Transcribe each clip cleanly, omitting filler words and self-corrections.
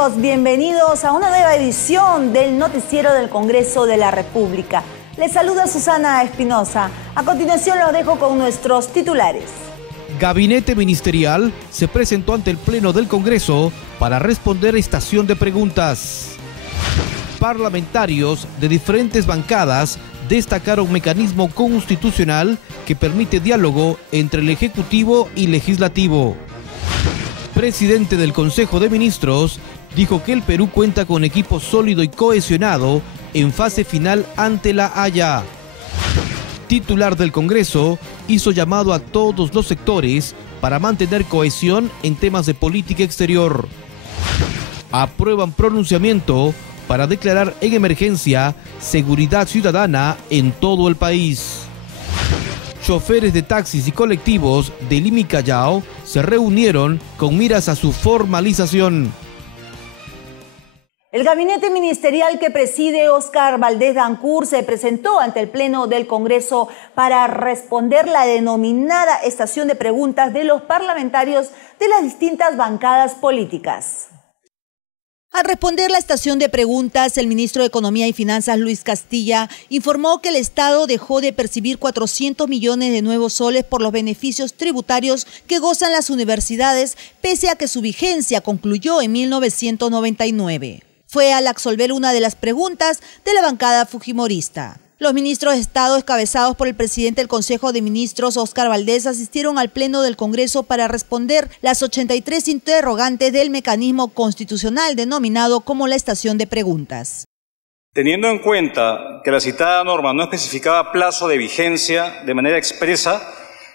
amigos? Bienvenidos a una nueva edición del Noticiero del Congreso de la República. Les saluda Susana Espinosa. A continuación los dejo con nuestros titulares. Gabinete Ministerial se presentó ante el Pleno del Congreso para responder estación de preguntas. Parlamentarios de diferentes bancadas destacaron mecanismo constitucional que permite diálogo entre el Ejecutivo y Legislativo. Presidente del Consejo de Ministros dijo que el Perú cuenta con equipo sólido y cohesionado en fase final ante la Haya. Titular del Congreso hizo llamado a todos los sectores para mantener cohesión en temas de política exterior. Aprueban pronunciamiento para declarar en emergencia seguridad ciudadana en todo el país. Choferes de taxis y colectivos de Lima y Callao se reunieron con miras a su formalización. El gabinete ministerial que preside Óscar Valdés Dancur se presentó ante el Pleno del Congreso para responder la denominada estación de preguntas de los parlamentarios de las distintas bancadas políticas. Al responder la estación de preguntas, el ministro de Economía y Finanzas, Luis Castilla, informó que el Estado dejó de percibir 400 millones de nuevos soles por los beneficios tributarios que gozan las universidades, pese a que su vigencia concluyó en 1999. Fue al absolver una de las preguntas de la bancada fujimorista. Los ministros de Estado, encabezados por el presidente del Consejo de Ministros, Óscar Valdés, asistieron al Pleno del Congreso para responder las 83 interrogantes del mecanismo constitucional denominado como la estación de preguntas. Teniendo en cuenta que la citada norma no especificaba plazo de vigencia de manera expresa,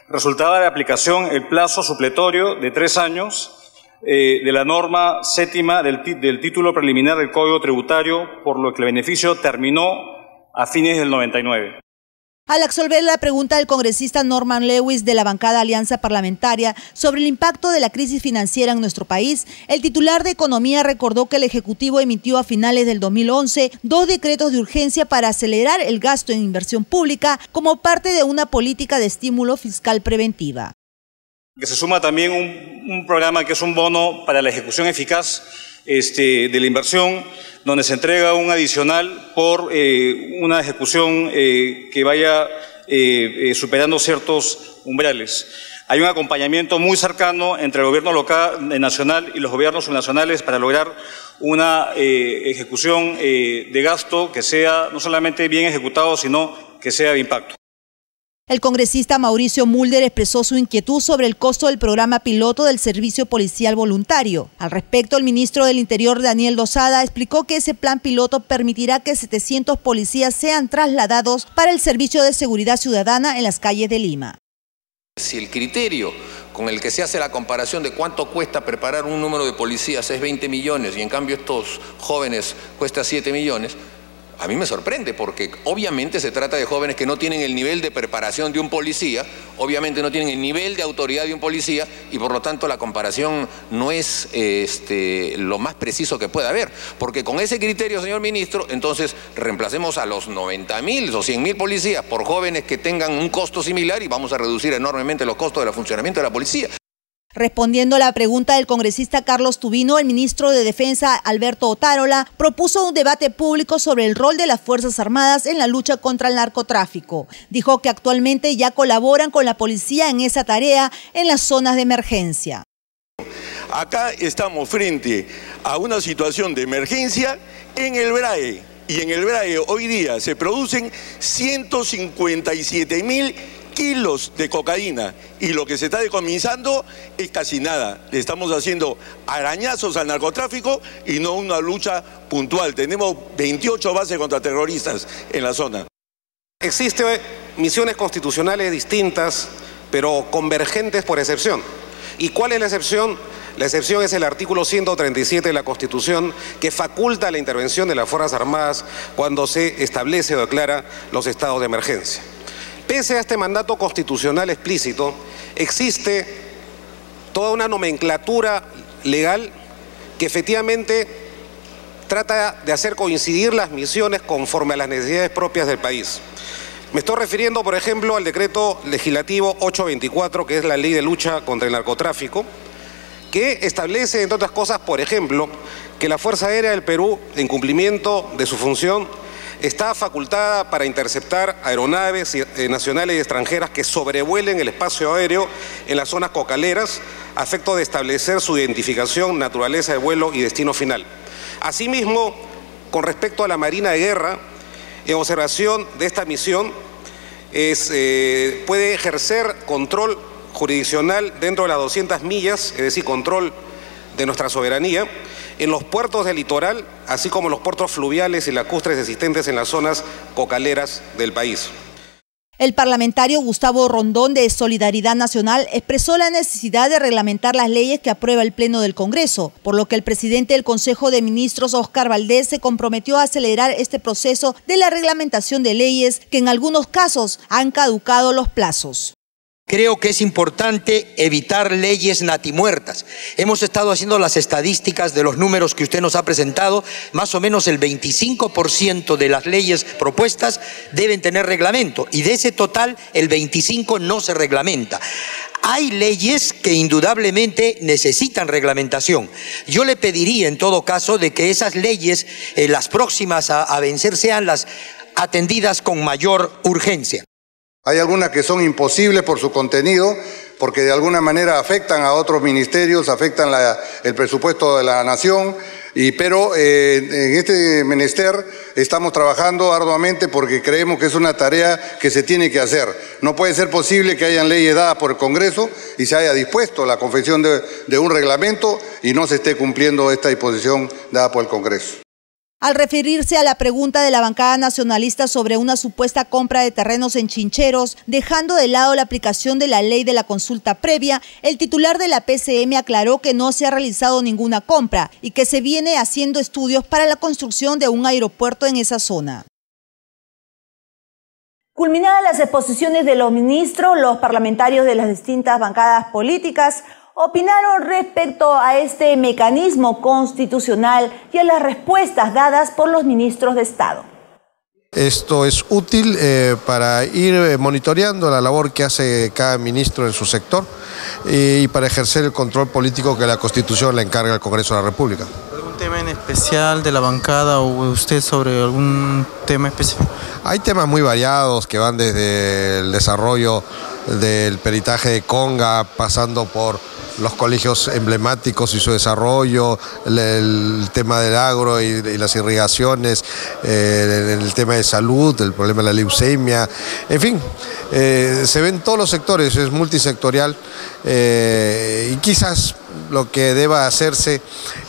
resultaba de aplicación el plazo supletorio de 3 años de la norma séptima del título preliminar del Código Tributario, por lo que el beneficio terminó a fines del 99. Al absolver la pregunta del congresista Norman Lewis de la bancada Alianza Parlamentaria sobre el impacto de la crisis financiera en nuestro país, el titular de Economía recordó que el Ejecutivo emitió a finales del 2011 2 decretos de urgencia para acelerar el gasto en inversión pública como parte de una política de estímulo fiscal preventiva. Que se suma también un programa que es un bono para la ejecución eficaz de la inversión, donde se entrega un adicional por una ejecución que vaya superando ciertos umbrales. Hay un acompañamiento muy cercano entre el gobierno local, nacional y los gobiernos subnacionales para lograr una ejecución de gasto que sea no solamente bien ejecutado, sino que sea de impacto. El congresista Mauricio Mulder expresó su inquietud sobre el costo del programa piloto del Servicio Policial Voluntario. Al respecto, el ministro del Interior, Daniel Lozada, explicó que ese plan piloto permitirá que 700 policías sean trasladados para el servicio de seguridad ciudadana en las calles de Lima. Si el criterio con el que se hace la comparación de cuánto cuesta preparar un número de policías es 20 millones y en cambio estos jóvenes cuesta 7 millones, a mí me sorprende porque obviamente se trata de jóvenes que no tienen el nivel de preparación de un policía, obviamente no tienen el nivel de autoridad de un policía y por lo tanto la comparación no es lo más preciso que pueda haber. Porque con ese criterio, señor ministro, entonces reemplacemos a los 90.000 o 100.000 policías por jóvenes que tengan un costo similar y vamos a reducir enormemente los costos del funcionamiento de la policía. Respondiendo a la pregunta del congresista Carlos Tubino, el ministro de Defensa, Alberto Otárola, propuso un debate público sobre el rol de las Fuerzas Armadas en la lucha contra el narcotráfico. Dijo que actualmente ya colaboran con la policía en esa tarea en las zonas de emergencia. Acá estamos frente a una situación de emergencia en el BRAE. Y en el BRAE hoy día se producen 157.000 kilos de cocaína y lo que se está decomisando es casi nada. Le estamos haciendo arañazos al narcotráfico y no una lucha puntual. Tenemos 28 bases contra terroristas en la zona. Existen misiones constitucionales distintas, pero convergentes por excepción. ¿Y cuál es la excepción? La excepción es el artículo 137 de la Constitución, que faculta la intervención de las Fuerzas Armadas cuando se establece o declara los estados de emergencia. Pese a este mandato constitucional explícito, existe toda una nomenclatura legal que efectivamente trata de hacer coincidir las misiones conforme a las necesidades propias del país. Me estoy refiriendo, por ejemplo, al decreto legislativo 824, que es la ley de lucha contra el narcotráfico, que establece, entre otras cosas, por ejemplo, que la Fuerza Aérea del Perú, en cumplimiento de su función, está facultada para interceptar aeronaves nacionales y extranjeras que sobrevuelen el espacio aéreo en las zonas cocaleras a efecto de establecer su identificación, naturaleza de vuelo y destino final. Asimismo, con respecto a la Marina de Guerra, en observación de esta misión, puede ejercer control jurisdiccional dentro de las 200 millas, es decir, control de nuestra soberanía, en los puertos del litoral, así como los puertos fluviales y lacustres existentes en las zonas cocaleras del país. El parlamentario Gustavo Rondón, de Solidaridad Nacional, expresó la necesidad de reglamentar las leyes que aprueba el Pleno del Congreso, por lo que el presidente del Consejo de Ministros, Óscar Valdés, se comprometió a acelerar este proceso de la reglamentación de leyes que en algunos casos han caducado los plazos. Creo que es importante evitar leyes natimuertas. Hemos estado haciendo las estadísticas de los números que usted nos ha presentado. Más o menos el 25% de las leyes propuestas deben tener reglamento y de ese total el 25% no se reglamenta. Hay leyes que indudablemente necesitan reglamentación. Yo le pediría en todo caso de que esas leyes, las próximas a vencer, sean las atendidas con mayor urgencia. Hay algunas que son imposibles por su contenido, porque de alguna manera afectan a otros ministerios, afectan el presupuesto de la nación, pero en este menester estamos trabajando arduamente porque creemos que es una tarea que se tiene que hacer. No puede ser posible que hayan leyes dadas por el Congreso y se haya dispuesto la confección de un reglamento y no se esté cumpliendo esta disposición dada por el Congreso. Al referirse a la pregunta de la bancada nacionalista sobre una supuesta compra de terrenos en Chincheros, dejando de lado la aplicación de la ley de la consulta previa, el titular de la PCM aclaró que no se ha realizado ninguna compra y que se viene haciendo estudios para la construcción de un aeropuerto en esa zona. Culminadas las exposiciones de los ministros, los parlamentarios de las distintas bancadas políticas opinaron respecto a este mecanismo constitucional y a las respuestas dadas por los ministros de Estado. Esto es útil para ir monitoreando la labor que hace cada ministro en su sector y para ejercer el control político que la Constitución le encarga al Congreso de la República. ¿Algún tema en especial de la bancada o usted sobre algún tema específico? Hay temas muy variados que van desde el desarrollo del peritaje de Conga, pasando por los colegios emblemáticos y su desarrollo, el tema del agro y las irrigaciones, el tema de salud, el problema de la leucemia, en fin, se ven todos los sectores, es multisectorial y quizás lo que deba hacerse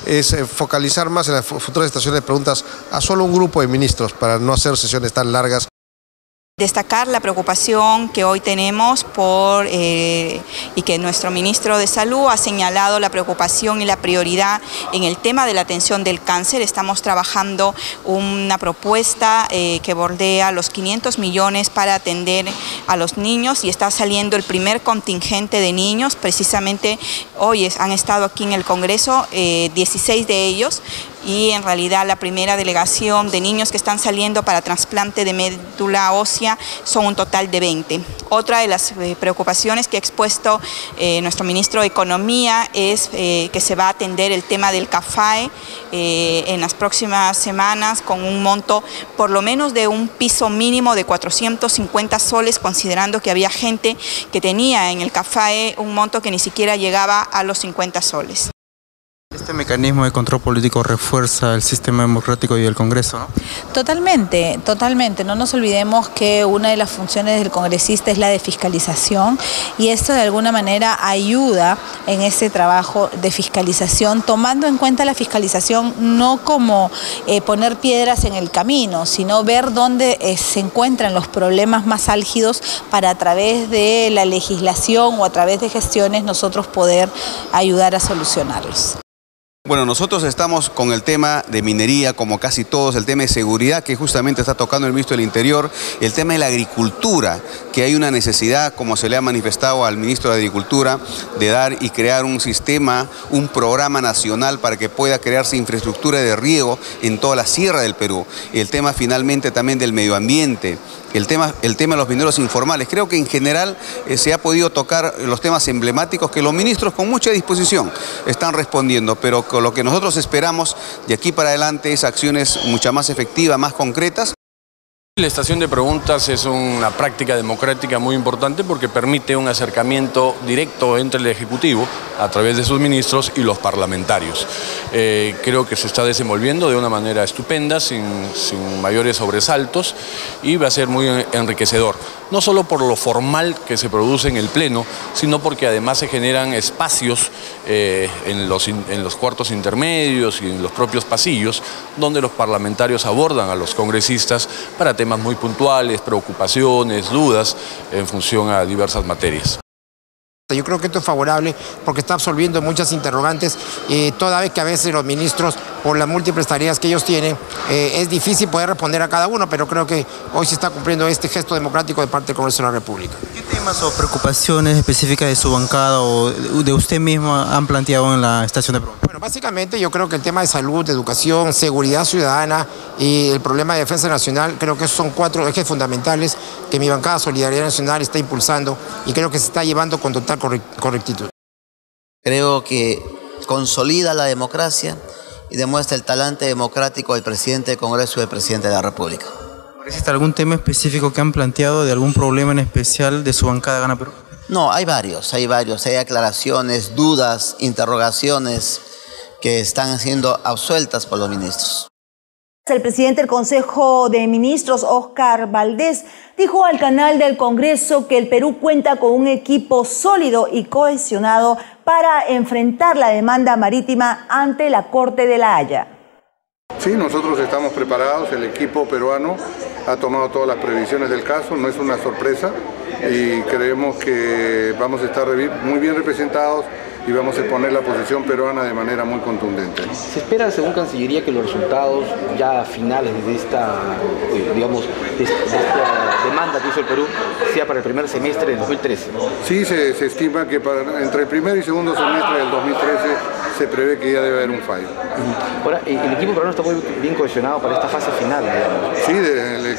es focalizar más en las futuras estaciones de preguntas a solo un grupo de ministros para no hacer sesiones tan largas. Destacar la preocupación que hoy tenemos y que nuestro ministro de Salud ha señalado la preocupación y la prioridad en el tema de la atención del cáncer. Estamos trabajando una propuesta que bordea los 500 millones para atender a los niños y está saliendo el primer contingente de niños. Precisamente hoy han estado aquí en el Congreso 16 de ellos. Y en realidad la primera delegación de niños que están saliendo para trasplante de médula ósea son un total de 20. Otra de las preocupaciones que ha expuesto nuestro ministro de Economía es que se va a atender el tema del CAFAE en las próximas semanas con un monto por lo menos de un piso mínimo de 450 soles, considerando que había gente que tenía en el CAFAE un monto que ni siquiera llegaba a los 50 soles. Este mecanismo de control político refuerza el sistema democrático y el Congreso, ¿no? Totalmente, totalmente. No nos olvidemos que una de las funciones del congresista es la de fiscalización y esto de alguna manera ayuda en ese trabajo de fiscalización, tomando en cuenta la fiscalización no como poner piedras en el camino, sino ver dónde se encuentran los problemas más álgidos para a través de la legislación o a través de gestiones nosotros poder ayudar a solucionarlos. Bueno, nosotros estamos con el tema de minería, como casi todos, el tema de seguridad que justamente está tocando el ministro del Interior, el tema de la agricultura, que hay una necesidad, como se le ha manifestado al ministro de Agricultura, de dar y crear un sistema, un programa nacional para que pueda crearse infraestructura de riego en toda la sierra del Perú. El tema finalmente también del medio ambiente, el tema de los mineros informales. Creo que en general se ha podido tocar los temas emblemáticos que los ministros con mucha disposición están respondiendo, pero con lo que nosotros esperamos de aquí para adelante es acciones mucho más efectivas, más concretas. La estación de preguntas es una práctica democrática muy importante porque permite un acercamiento directo entre el Ejecutivo, a través de sus ministros, y los parlamentarios. Creo que se está desenvolviendo de una manera estupenda, sin mayores sobresaltos, y va a ser muy enriquecedor. No solo por lo formal que se produce en el Pleno, sino porque además se generan espacios en los cuartos intermedios y en los propios pasillos, donde los parlamentarios abordan a los congresistas para temas muy puntuales, preocupaciones, dudas, en función a diversas materias. Yo creo que esto es favorable porque está absolviendo muchas interrogantes, toda vez que a veces los ministros, por las múltiples tareas que ellos tienen, es difícil poder responder a cada uno, pero creo que hoy se está cumpliendo este gesto democrático de parte del Congreso de la República. ¿Qué temas o preocupaciones específicas de su bancada o de usted mismo han planteado en la estación de preguntas? Bueno, básicamente yo creo que el tema de salud, de educación, seguridad ciudadana y el problema de defensa nacional, creo que esos son 4 ejes fundamentales que mi bancada Solidaridad Nacional está impulsando y creo que se está llevando con total correctitud. Creo que consolida la democracia y demuestra el talante democrático del presidente del Congreso y del presidente de la República. ¿Existe algún tema específico que han planteado, de algún problema en especial de su bancada Gana Perú? No, hay varios, hay aclaraciones, dudas, interrogaciones que están siendo absueltas por los ministros. El presidente del Consejo de Ministros, Óscar Valdés, dijo al canal del Congreso que el Perú cuenta con un equipo sólido y cohesionado para enfrentar la demanda marítima ante la Corte de La Haya. Sí, nosotros estamos preparados, el equipo peruano ha tomado todas las previsiones del caso, no es una sorpresa y creemos que vamos a estar muy bien representados y vamos a exponer la posición peruana de manera muy contundente. ¿Se espera, según Cancillería, que los resultados ya finales de esta, de esta demanda que hizo el Perú sea para el primer semestre del 2013? Sí, se estima que entre el primer y segundo semestre del 2013 se prevé que ya debe haber un fallo. Ahora, el equipo peruano está muy bien cohesionado para esta fase final, digamos. Sí,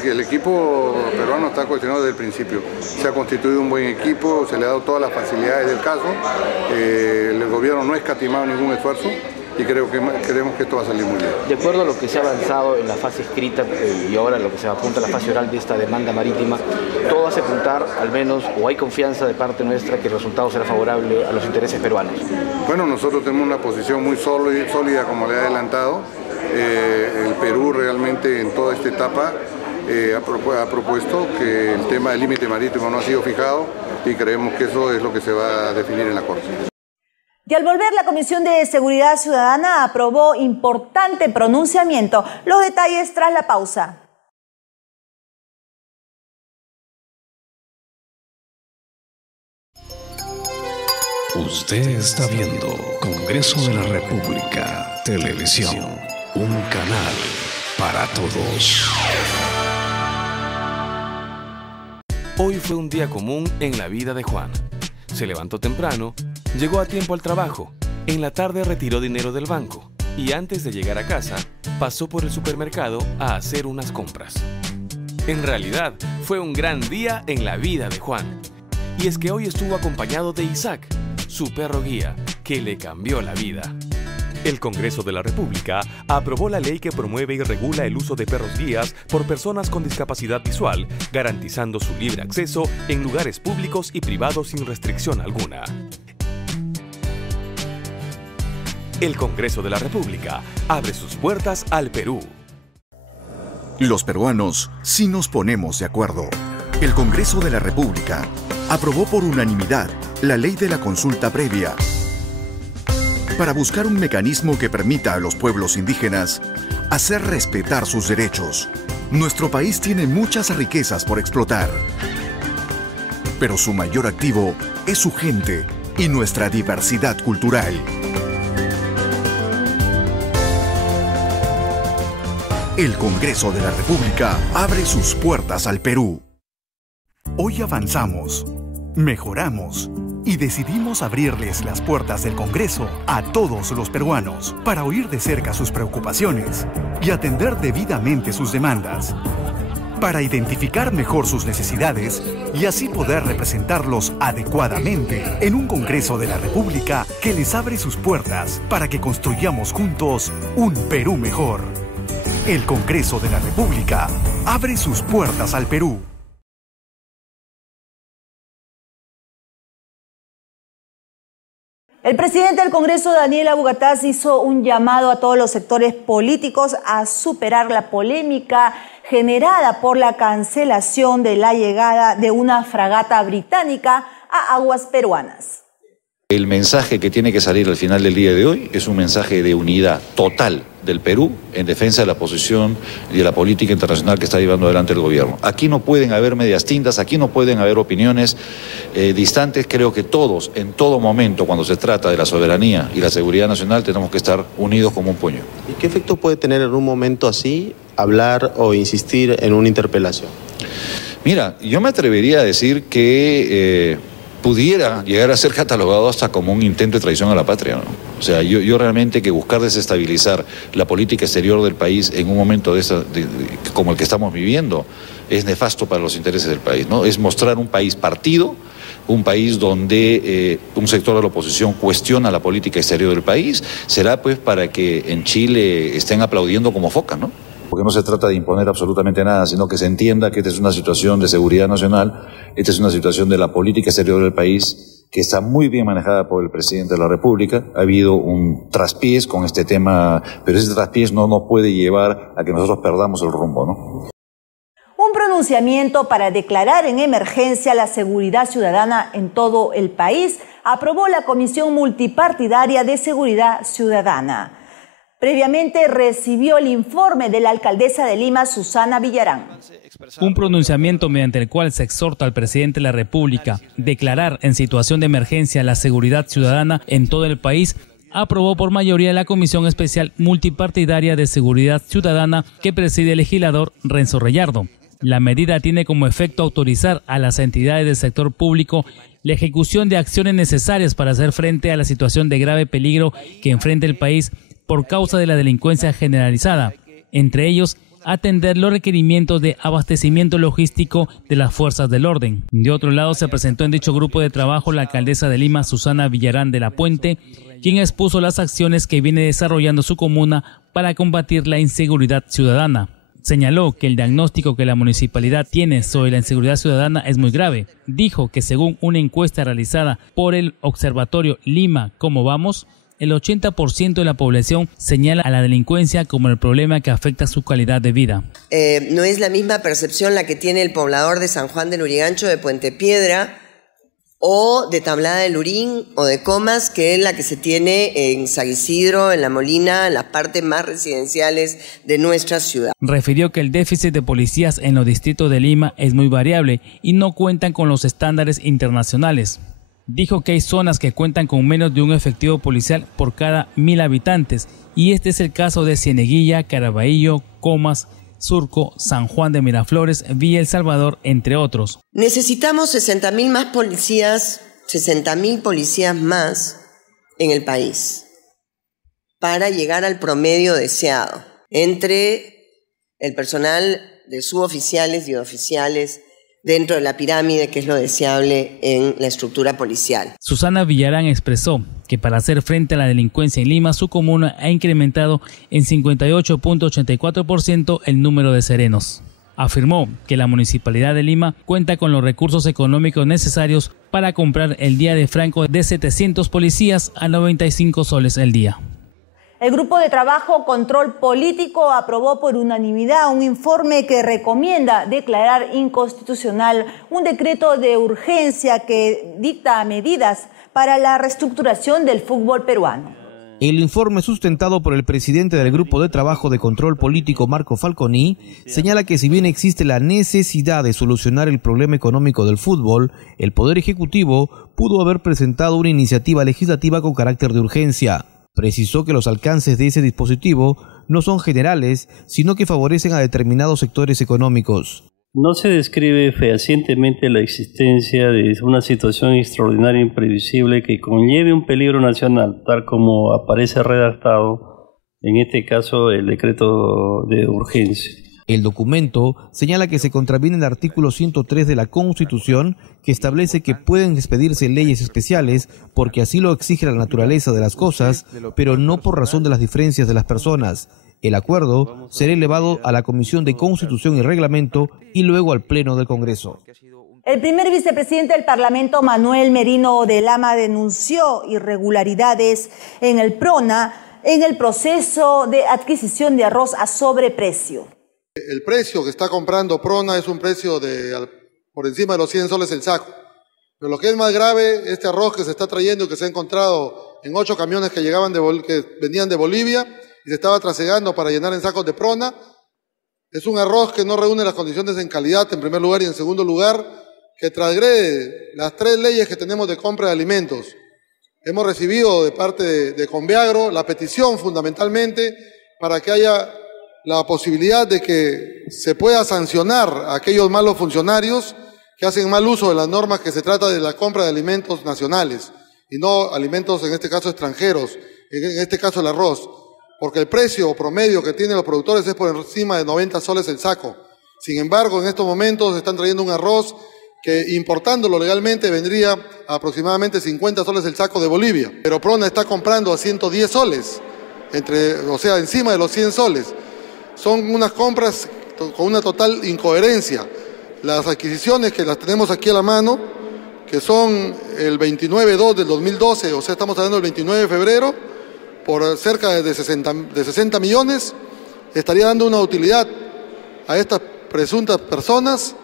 el equipo peruano está cohesionado desde el principio. Se ha constituido un buen equipo, se le ha dado todas las facilidades del caso. El gobierno no ha escatimado ningún esfuerzo y creemos que esto va a salir muy bien. De acuerdo a lo que se ha avanzado en la fase escrita y ahora lo que se apunta a la fase oral de esta demanda marítima, todo hace apuntar, al menos, o hay confianza de parte nuestra que el resultado será favorable a los intereses peruanos. Bueno, nosotros tenemos una posición muy sólida, como le he adelantado. El Perú realmente en toda esta etapa ha propuesto que el tema del límite marítimo no ha sido fijado y creemos que eso es lo que se va a definir en la Corte. Y al volver, la Comisión de Seguridad Ciudadana aprobó importante pronunciamiento. Los detalles tras la pausa. Usted está viendo Congreso de la República, Televisión, un canal para todos. Hoy fue un día común en la vida de Juan. Se levantó temprano, llegó a tiempo al trabajo, en la tarde retiró dinero del banco y antes de llegar a casa, pasó por el supermercado a hacer unas compras. En realidad, fue un gran día en la vida de Juan. Y es que hoy estuvo acompañado de Isaac, su perro guía, que le cambió la vida. El Congreso de la República aprobó la ley que promueve y regula el uso de perros guías por personas con discapacidad visual, garantizando su libre acceso en lugares públicos y privados sin restricción alguna. El Congreso de la República abre sus puertas al Perú. Los peruanos sí nos ponemos de acuerdo. El Congreso de la República aprobó por unanimidad la ley de la consulta previa para buscar un mecanismo que permita a los pueblos indígenas hacer respetar sus derechos. Nuestro país tiene muchas riquezas por explotar, pero su mayor activo es su gente y nuestra diversidad cultural. El Congreso de la República abre sus puertas al Perú. Hoy avanzamos, mejoramos y decidimos abrirles las puertas del Congreso a todos los peruanos para oír de cerca sus preocupaciones y atender debidamente sus demandas. para identificar mejor sus necesidades y así poder representarlos adecuadamente en un Congreso de la República que les abre sus puertas para que construyamos juntos un Perú mejor. El Congreso de la República abre sus puertas al Perú. El presidente del Congreso, Daniel Abugataz, hizo un llamado a todos los sectores políticos a superar la polémica generada por la cancelación de la llegada de una fragata británica a aguas peruanas. El mensaje que tiene que salir al final del día de hoy es un mensaje de unidad total del Perú en defensa de la posición y de la política internacional que está llevando adelante el gobierno. Aquí no pueden haber medias tintas, aquí no pueden haber opiniones distantes. Creo que todos, en todo momento, cuando se trata de la soberanía y la seguridad nacional, tenemos que estar unidos como un puño. ¿Y qué efecto puede tener en un momento así hablar o insistir en una interpelación? Mira, yo me atrevería a decir que pudiera llegar a ser catalogado hasta como un intento de traición a la patria, ¿no? O sea, yo realmente que buscar desestabilizar la política exterior del país en un momento como el que estamos viviendo es nefasto para los intereses del país, ¿no? Es mostrar un país partido, un país donde un sector de la oposición cuestiona la política exterior del país, será pues para que en Chile estén aplaudiendo como focas, ¿no? Porque no se trata de imponer absolutamente nada, sino que se entienda que esta es una situación de seguridad nacional, esta es una situación de la política exterior del país que está muy bien manejada por el presidente de la República. Ha habido un traspiés con este tema, pero ese traspiés no nos puede llevar a que nosotros perdamos el rumbo, ¿no? Un pronunciamiento para declarar en emergencia la seguridad ciudadana en todo el país aprobó la Comisión Multipartidaria de Seguridad Ciudadana. Previamente recibió el informe de la alcaldesa de Lima, Susana Villarán. Un pronunciamiento mediante el cual se exhorta al presidente de la República a declarar en situación de emergencia la seguridad ciudadana en todo el país aprobó por mayoría la Comisión Especial Multipartidaria de Seguridad Ciudadana que preside el legislador Renzo Reyardo. La medida tiene como efecto autorizar a las entidades del sector público la ejecución de acciones necesarias para hacer frente a la situación de grave peligro que enfrenta el país por causa de la delincuencia generalizada, entre ellos atender los requerimientos de abastecimiento logístico de las fuerzas del orden. De otro lado, se presentó en dicho grupo de trabajo la alcaldesa de Lima, Susana Villarán de la Puente, quien expuso las acciones que viene desarrollando su comuna para combatir la inseguridad ciudadana. Señaló que el diagnóstico que la municipalidad tiene sobre la inseguridad ciudadana es muy grave. Dijo que según una encuesta realizada por el Observatorio Lima ¿Cómo vamos?, el 80% de la población señala a la delincuencia como el problema que afecta su calidad de vida. No es la misma percepción la que tiene el poblador de San Juan de Lurigancho, de Puente Piedra, o de Tablada de Lurín, o de Comas, que es la que se tiene en San Isidro, en La Molina, en las partes más residenciales de nuestra ciudad. Refirió que el déficit de policías en los distritos de Lima es muy variable y no cuentan con los estándares internacionales. Dijo que hay zonas que cuentan con menos de un efectivo policial por cada 1000 habitantes y este es el caso de Cieneguilla, Caraballo, Comas, Surco, San Juan de Miraflores, Villa El Salvador, entre otros. Necesitamos 60.000 más policías, 60.000 policías más en el país para llegar al promedio deseado entre el personal de suboficiales y oficiales dentro de la pirámide, que es lo deseable en la estructura policial. Susana Villarán expresó que para hacer frente a la delincuencia en Lima, su comuna ha incrementado en 58.84% el número de serenos. Afirmó que la Municipalidad de Lima cuenta con los recursos económicos necesarios para comprar el día de franco de 700 policías a 95 soles el día. El Grupo de Trabajo Control Político aprobó por unanimidad un informe que recomienda declarar inconstitucional un decreto de urgencia que dicta medidas para la reestructuración del fútbol peruano. El informe sustentado por el presidente del Grupo de Trabajo de Control Político, Marco Falconi, señala que si bien existe la necesidad de solucionar el problema económico del fútbol, el Poder Ejecutivo pudo haber presentado una iniciativa legislativa con carácter de urgencia. Precisó que los alcances de ese dispositivo no son generales, sino que favorecen a determinados sectores económicos. No se describe fehacientemente la existencia de una situación extraordinaria e imprevisible que conlleve un peligro nacional, tal como aparece redactado, en este caso, el decreto de urgencia. El documento señala que se contraviene el artículo 103 de la Constitución, que establece que pueden expedirse leyes especiales porque así lo exige la naturaleza de las cosas, pero no por razón de las diferencias de las personas. El acuerdo será elevado a la Comisión de Constitución y Reglamento y luego al Pleno del Congreso. El primer vicepresidente del Parlamento, Manuel Merino de Lama, denunció irregularidades en el PRONA en el proceso de adquisición de arroz a sobreprecio. El precio que está comprando PRONA es un precio por encima de los 100 soles el saco. Pero lo que es más grave, este arroz que se está trayendo, que se ha encontrado en 8 camiones que venían de Bolivia y se estaba trasegando para llenar en sacos de PRONA, es un arroz que no reúne las condiciones en calidad, en primer lugar, y en segundo lugar, que transgrede las 3 leyes que tenemos de compra de alimentos. Hemos recibido de parte de Conviagro la petición fundamentalmente para que haya la posibilidad de que se pueda sancionar a aquellos malos funcionarios que hacen mal uso de las normas que se trata de la compra de alimentos nacionales y no alimentos, en este caso, extranjeros, en este caso el arroz, porque el precio promedio que tienen los productores es por encima de 90 soles el saco. Sin embargo, en estos momentos están trayendo un arroz que, importándolo legalmente, vendría a aproximadamente 50 soles el saco de Bolivia, pero PRONA está comprando a 110 soles, o sea, encima de los 100 soles. Son unas compras con una total incoherencia. Las adquisiciones que las tenemos aquí a la mano, que son el 29/2 del 2012, o sea, estamos hablando del 29 de febrero, por cerca de 60 millones, estaría dando una utilidad a estas presuntas personas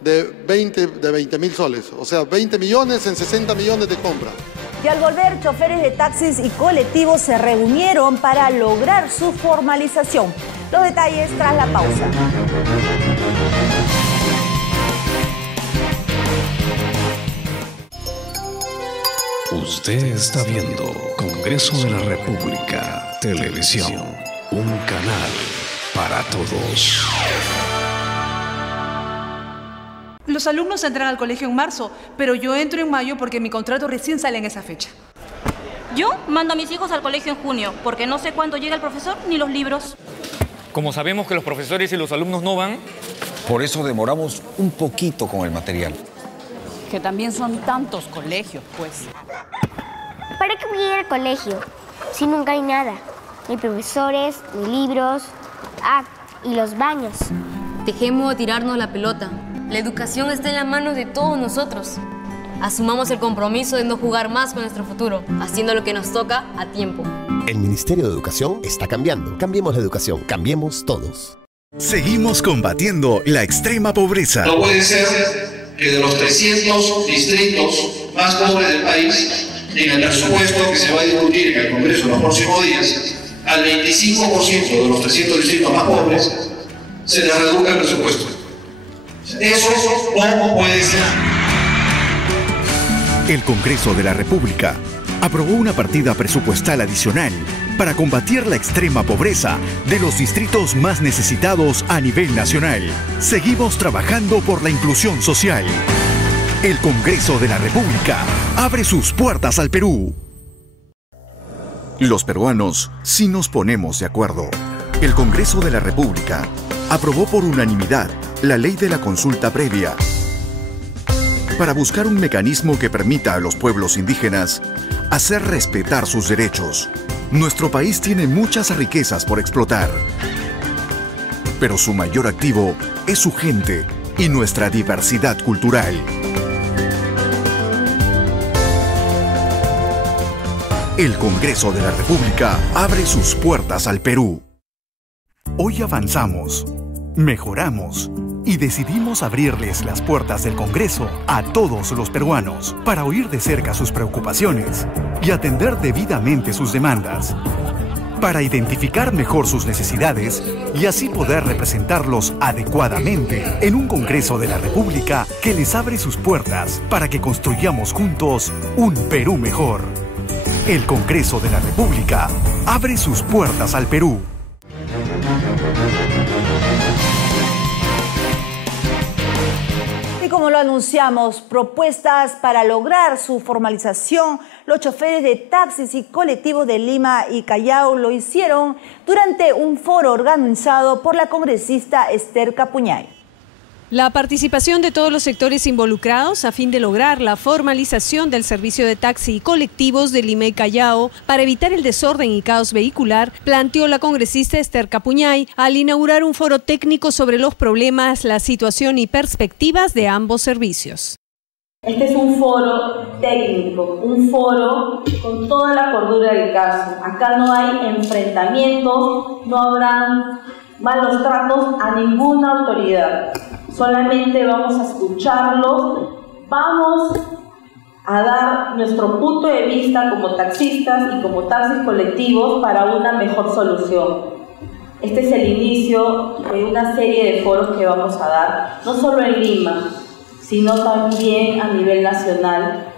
de 20.000 soles. O sea, 20 millones en 60 millones de compra. Y al volver, choferes de taxis y colectivos se reunieron para lograr su formalización. Los detalles tras la pausa. Usted está viendo Congreso de la República, Televisión, un canal para todos. Los alumnos entran al colegio en marzo, pero yo entro en mayo porque mi contrato recién sale en esa fecha. Yo mando a mis hijos al colegio en junio, porque no sé cuándo llega el profesor ni los libros. Como sabemos que los profesores y los alumnos no van, por eso demoramos un poquito con el material. Que también son tantos colegios, pues. ¿Para qué voy a ir al colegio si nunca hay nada? Ni profesores, ni libros, y los baños. Dejemos de tirarnos la pelota. La educación está en las manos de todos nosotros. Asumamos el compromiso de no jugar más con nuestro futuro, haciendo lo que nos toca a tiempo. El Ministerio de Educación está cambiando. Cambiemos la educación, cambiemos todos. Seguimos combatiendo la extrema pobreza. No puede ser que de los 300 distritos más pobres del país, en el presupuesto que se va a discutir en el Congreso en los próximos días, al 25% de los 300 distritos más pobres se les reduzca el presupuesto. Eso no puede ser. El Congreso de la República aprobó una partida presupuestal adicional para combatir la extrema pobreza de los distritos más necesitados a nivel nacional. Seguimos trabajando por la inclusión social. El Congreso de la República abre sus puertas al Perú. Los peruanos sí nos ponemos de acuerdo. El Congreso de la República aprobó por unanimidad la ley de la consulta previa para buscar un mecanismo que permita a los pueblos indígenas hacer respetar sus derechos. Nuestro país tiene muchas riquezas por explotar, pero su mayor activo es su gente y nuestra diversidad cultural. El Congreso de la República abre sus puertas al Perú. Hoy avanzamos, mejoramos y decidimos abrirles las puertas del Congreso a todos los peruanos para oír de cerca sus preocupaciones y atender debidamente sus demandas, para identificar mejor sus necesidades y así poder representarlos adecuadamente en un Congreso de la República que les abre sus puertas para que construyamos juntos un Perú mejor. El Congreso de la República abre sus puertas al Perú. como lo anunciamos, propuestas para lograr su formalización, los choferes de taxis y colectivos de Lima y Callao lo hicieron durante un foro organizado por la congresista Esther Capuñay. La participación de todos los sectores involucrados a fin de lograr la formalización del servicio de taxi y colectivos de Lima y Callao para evitar el desorden y caos vehicular, planteó la congresista Esther Capuñay al inaugurar un foro técnico sobre los problemas, la situación y perspectivas de ambos servicios. Este es un foro técnico, un foro con toda la cordura del caso. Acá no hay enfrentamientos, no habrá malos tratos a ninguna autoridad. Solamente vamos a escucharlos, vamos a dar nuestro punto de vista como taxistas y como taxis colectivos para una mejor solución. Este es el inicio de una serie de foros que vamos a dar, no solo en Lima, sino también a nivel nacional.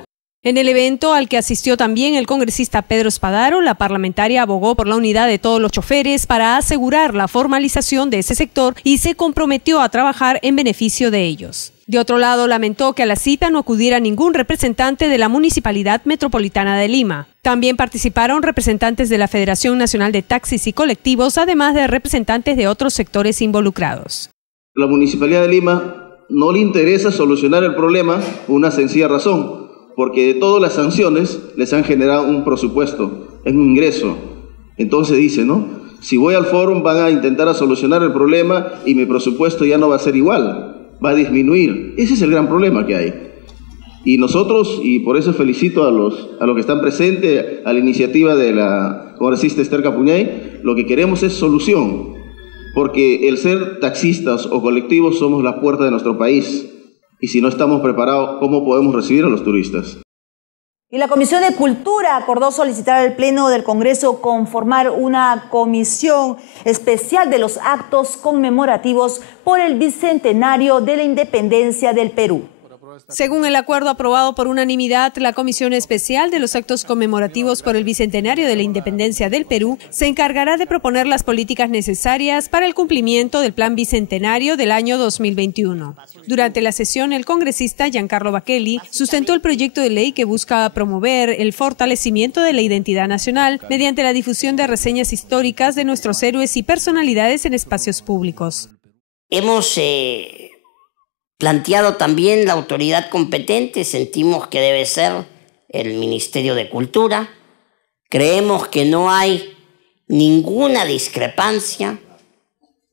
En el evento al que asistió también el congresista Pedro Spadaro, la parlamentaria abogó por la unidad de todos los choferes para asegurar la formalización de ese sector y se comprometió a trabajar en beneficio de ellos. De otro lado, lamentó que a la cita no acudiera ningún representante de la Municipalidad Metropolitana de Lima. También participaron representantes de la Federación Nacional de Taxis y Colectivos, además de representantes de otros sectores involucrados. La Municipalidad de Lima no le interesa solucionar el problema por una sencilla razón, porque de todas las sanciones les han generado un presupuesto, es un ingreso. Entonces dice, ¿no? Si voy al fórum van a intentar solucionar el problema y mi presupuesto ya no va a ser igual, va a disminuir. Ese es el gran problema que hay. Y nosotros, y por eso felicito a los que están presentes, a la iniciativa de la congresista Esther Capuñay, lo que queremos es solución, porque el ser taxistas o colectivos somos la puerta de nuestro país. Y si no estamos preparados, ¿cómo podemos recibir a los turistas? Y la Comisión de Cultura acordó solicitar al Pleno del Congreso conformar una comisión especial de los actos conmemorativos por el Bicentenario de la Independencia del Perú. Según el acuerdo aprobado por unanimidad, la Comisión Especial de los Actos Conmemorativos por el Bicentenario de la Independencia del Perú se encargará de proponer las políticas necesarias para el cumplimiento del Plan Bicentenario del año 2021. Durante la sesión, el congresista Giancarlo Bacchelli sustentó el proyecto de ley que busca promover el fortalecimiento de la identidad nacional mediante la difusión de reseñas históricas de nuestros héroes y personalidades en espacios públicos. Hemos planteado también la autoridad competente, sentimos que debe ser el Ministerio de Cultura. Creemos que no hay ninguna discrepancia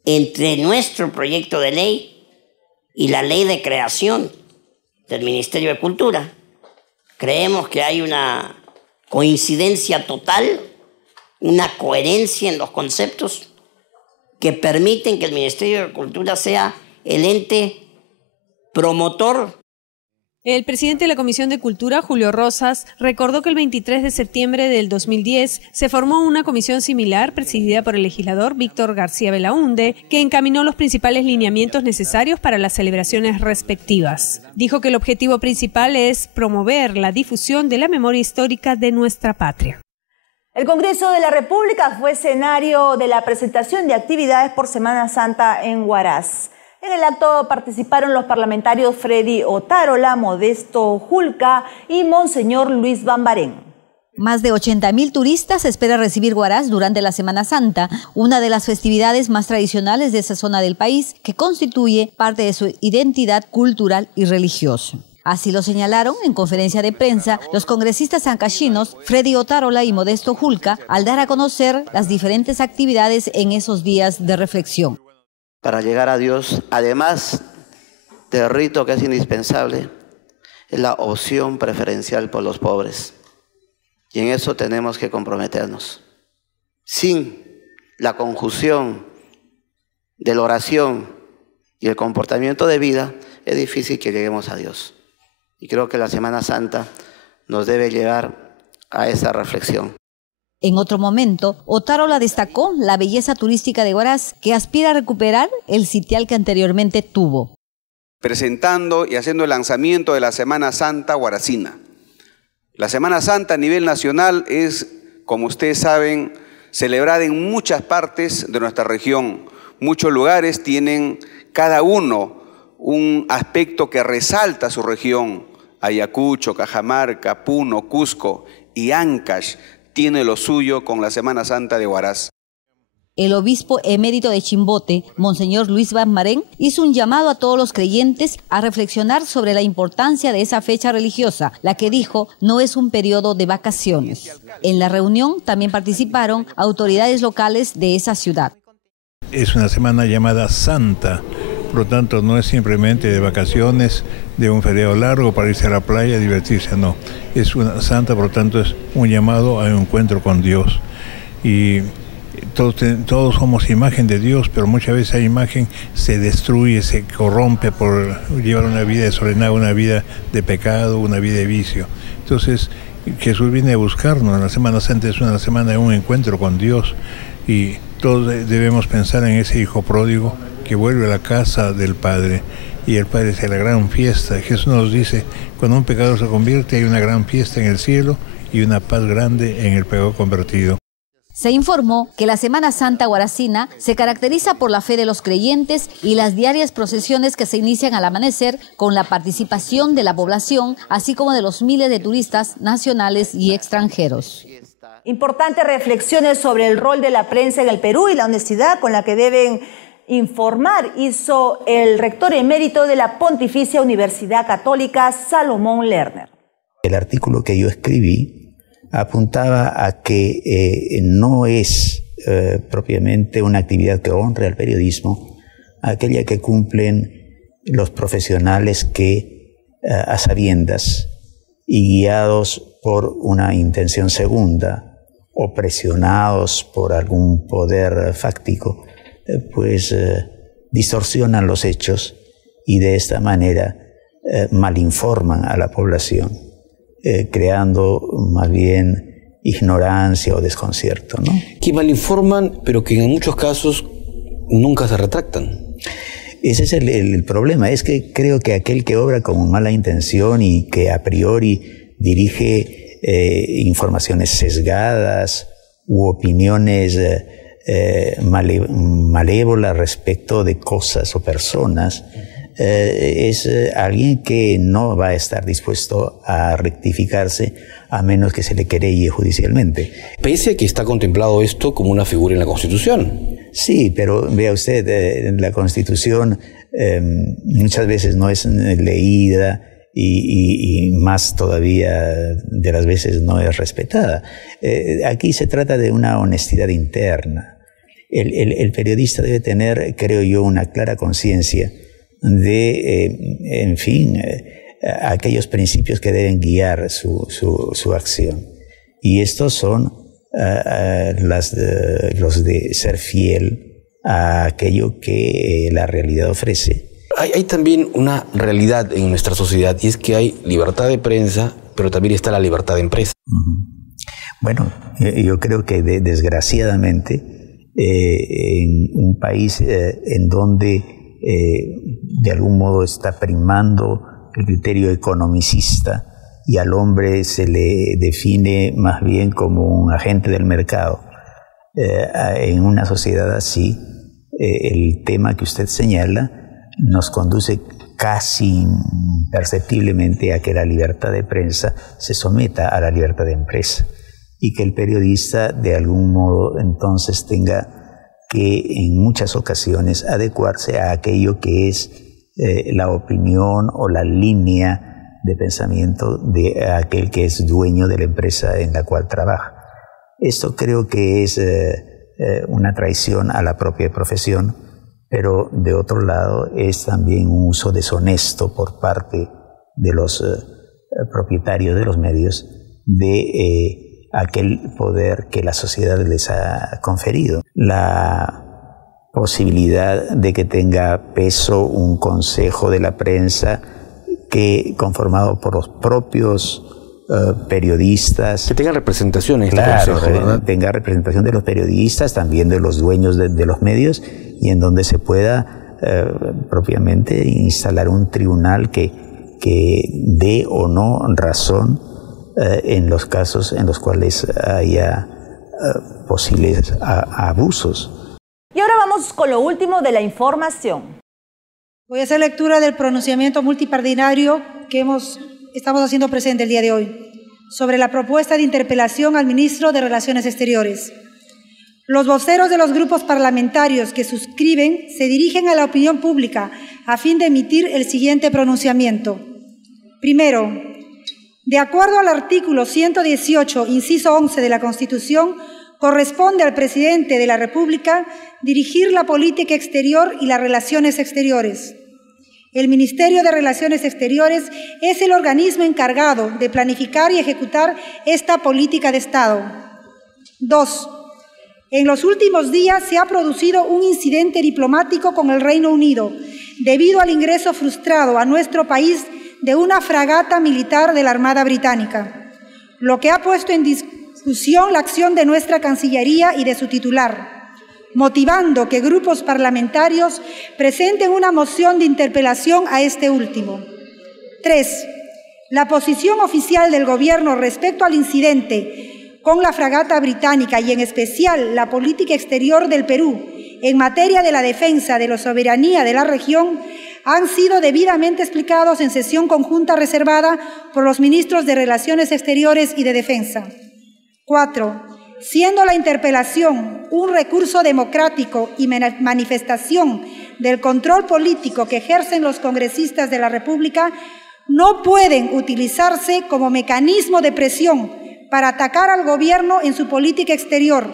entre nuestro proyecto de ley y la ley de creación del Ministerio de Cultura. Creemos que hay una coincidencia total, una coherencia en los conceptos que permiten que el Ministerio de Cultura sea el ente promotor. El presidente de la Comisión de Cultura, Julio Rosas, recordó que el 23 de septiembre del 2010 se formó una comisión similar presidida por el legislador Víctor García Belaúnde, que encaminó los principales lineamientos necesarios para las celebraciones respectivas. Dijo que el objetivo principal es promover la difusión de la memoria histórica de nuestra patria. El Congreso de la República fue escenario de la presentación de actividades por Semana Santa en Huaraz. En el acto participaron los parlamentarios Freddy Otárola, Modesto Julca y Monseñor Luis Bambarén. Más de 80.000 turistas espera recibir Huaraz durante la Semana Santa, una de las festividades más tradicionales de esa zona del país que constituye parte de su identidad cultural y religiosa. Así lo señalaron en conferencia de prensa los congresistas ancachinos Freddy Otárola y Modesto Julca al dar a conocer las diferentes actividades en esos días de reflexión. Para llegar a Dios, además del rito que es indispensable, es la opción preferencial por los pobres. Y en eso tenemos que comprometernos. Sin la conjunción de la oración y el comportamiento de vida, es difícil que lleguemos a Dios. Y creo que la Semana Santa nos debe llevar a esa reflexión. En otro momento, Otárola destacó la belleza turística de Huaraz, que aspira a recuperar el sitial que anteriormente tuvo. Presentando y haciendo el lanzamiento de la Semana Santa huaracina. La Semana Santa a nivel nacional es, como ustedes saben, celebrada en muchas partes de nuestra región. Muchos lugares tienen cada uno un aspecto que resalta su región. Ayacucho, Cajamarca, Puno, Cusco y Ancash tiene lo suyo con la Semana Santa de Huaraz. El obispo emérito de Chimbote, Monseñor Luis Van Marén, hizo un llamado a todos los creyentes a reflexionar sobre la importancia de esa fecha religiosa, la que dijo no es un periodo de vacaciones. En la reunión también participaron autoridades locales de esa ciudad. Es una semana llamada Santa, por lo tanto no es simplemente de vacaciones, de un feriado largo para irse a la playa, divertirse, no. Es una Santa, por lo tanto es un llamado a un encuentro con Dios. Y todos somos imagen de Dios, pero muchas veces esa imagen se destruye, se corrompe por llevar una vida desordenada, una vida de pecado, una vida de vicio. Entonces Jesús viene a buscarnos. La Semana Santa es una semana de un encuentro con Dios y todos debemos pensar en ese hijo pródigo que vuelve a la casa del Padre, y el Padre es la gran fiesta. Jesús nos dice, cuando un pecador se convierte hay una gran fiesta en el cielo y una paz grande en el pecado convertido. Se informó que la Semana Santa huaracina se caracteriza por la fe de los creyentes y las diarias procesiones que se inician al amanecer con la participación de la población, así como de los miles de turistas nacionales y extranjeros. Importantes reflexiones sobre el rol de la prensa en el Perú y la honestidad con la que deben informar hizo el rector emérito de la Pontificia Universidad Católica, Salomón Lerner. El artículo que yo escribí apuntaba a que no es propiamente una actividad que honre al periodismo, aquella que cumplen los profesionales que a sabiendas y guiados por una intención segunda o presionados por algún poder fáctico, pues distorsionan los hechos y de esta manera malinforman a la población, creando más bien ignorancia o desconcierto, ¿no? Que malinforman, pero que en muchos casos nunca se retractan. Ese es el problema, es que creo que aquel que obra con mala intención y que a priori dirige informaciones sesgadas u opiniones malévolas respecto de cosas o personas, es alguien que no va a estar dispuesto a rectificarse a menos que se le querelle judicialmente. Pese a que está contemplado esto como una figura en la Constitución. Sí, pero vea usted, la Constitución muchas veces no es leída y más todavía de las veces no es respetada. Aquí se trata de una honestidad interna. El periodista debe tener, creo yo, una clara conciencia de, en fin, aquellos principios que deben guiar su acción. Y estos son los de ser fiel a aquello que la realidad ofrece. Hay también una realidad en nuestra sociedad, y es que hay libertad de prensa, pero también está la libertad de empresa. Bueno, yo creo que desgraciadamente en un país en donde de algún modo está primando el criterio economicista y al hombre se le define más bien como un agente del mercado, en una sociedad así, el tema que usted señala nos conduce casi imperceptiblemente a que la libertad de prensa se someta a la libertad de empresa y que el periodista de algún modo entonces tenga que en muchas ocasiones adecuarse a aquello que es la opinión o la línea de pensamiento de aquel que es dueño de la empresa en la cual trabaja. Esto creo que es una traición a la propia profesión, pero de otro lado es también un uso deshonesto por parte de los propietarios de los medios de aquel poder que la sociedad les ha conferido. La posibilidad de que tenga peso un consejo de la prensa que conformado por los propios periodistas. Que tenga representación en este consejo, ¿verdad? Tenga representación de los periodistas, también de los dueños de los medios, y en donde se pueda propiamente instalar un tribunal que dé o no razón en los casos en los cuales haya posibles abusos. Y ahora vamos con lo último de la información. Voy a hacer lectura del pronunciamiento multipartidario que estamos haciendo presente el día de hoy sobre la propuesta de interpelación al ministro de Relaciones Exteriores. Los voceros de los grupos parlamentarios que suscriben se dirigen a la opinión pública a fin de emitir el siguiente pronunciamiento. Primero, de acuerdo al artículo 118, inciso 11 de la Constitución, corresponde al presidente de la República dirigir la política exterior y las relaciones exteriores. El Ministerio de Relaciones Exteriores es el organismo encargado de planificar y ejecutar esta política de Estado. 2. En los últimos días se ha producido un incidente diplomático con el Reino Unido debido al ingreso frustrado a nuestro país de una fragata militar de la Armada Británica, lo que ha puesto en discusión la acción de nuestra Cancillería y de su titular, motivando que grupos parlamentarios presenten una moción de interpelación a este último. 3. La posición oficial del Gobierno respecto al incidente con la fragata británica y en especial la política exterior del Perú en materia de la defensa de la soberanía de la región han sido debidamente explicados en sesión conjunta reservada por los ministros de Relaciones Exteriores y de Defensa. 4. Siendo la interpelación un recurso democrático y manifestación del control político que ejercen los congresistas de la República, no pueden utilizarse como mecanismo de presión para atacar al Gobierno en su política exterior,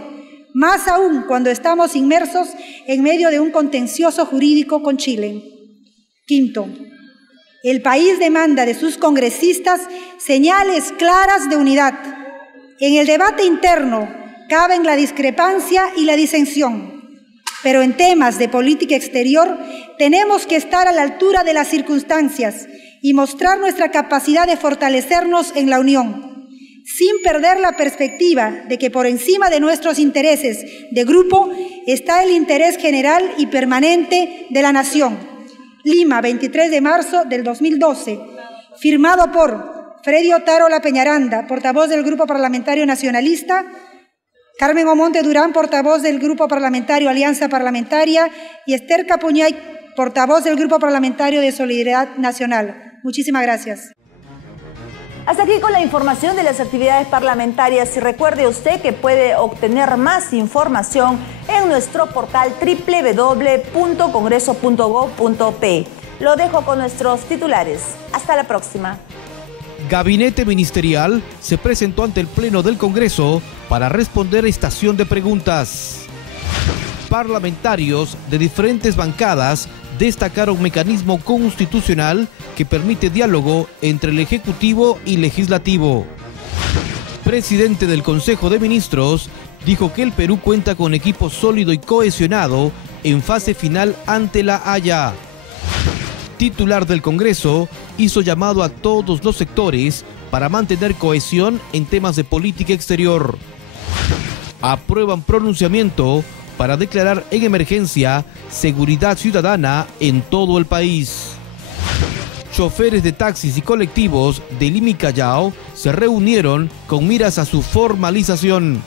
más aún cuando estamos inmersos en medio de un contencioso jurídico con Chile. 5. El país demanda de sus congresistas señales claras de unidad. En el debate interno caben la discrepancia y la disensión, pero en temas de política exterior tenemos que estar a la altura de las circunstancias y mostrar nuestra capacidad de fortalecernos en la unión, sin perder la perspectiva de que por encima de nuestros intereses de grupo está el interés general y permanente de la nación. Lima, 23 de marzo del 2012, firmado por Freddy Otárola Peñaranda, portavoz del Grupo Parlamentario Nacionalista, Carmen Omonte Durán, portavoz del Grupo Parlamentario Alianza Parlamentaria, y Esther Capuñay, portavoz del Grupo Parlamentario de Solidaridad Nacional. Muchísimas gracias. Hasta aquí con la información de las actividades parlamentarias. Y recuerde usted que puede obtener más información en nuestro portal www.congreso.gov.pe. Lo dejo con nuestros titulares. Hasta la próxima. Gabinete Ministerial se presentó ante el Pleno del Congreso para responder estación de preguntas. Parlamentarios de diferentes bancadas destacaron mecanismo constitucional que permite diálogo entre el Ejecutivo y Legislativo. Presidente del Consejo de Ministros dijo que el Perú cuenta con equipo sólido y cohesionado en fase final ante la Haya. Titular del Congreso hizo llamado a todos los sectores para mantener cohesión en temas de política exterior. Aprueban pronunciamiento para declarar en emergencia seguridad ciudadana en todo el país. Choferes de taxis y colectivos de Lima y Callao se reunieron con miras a su formalización.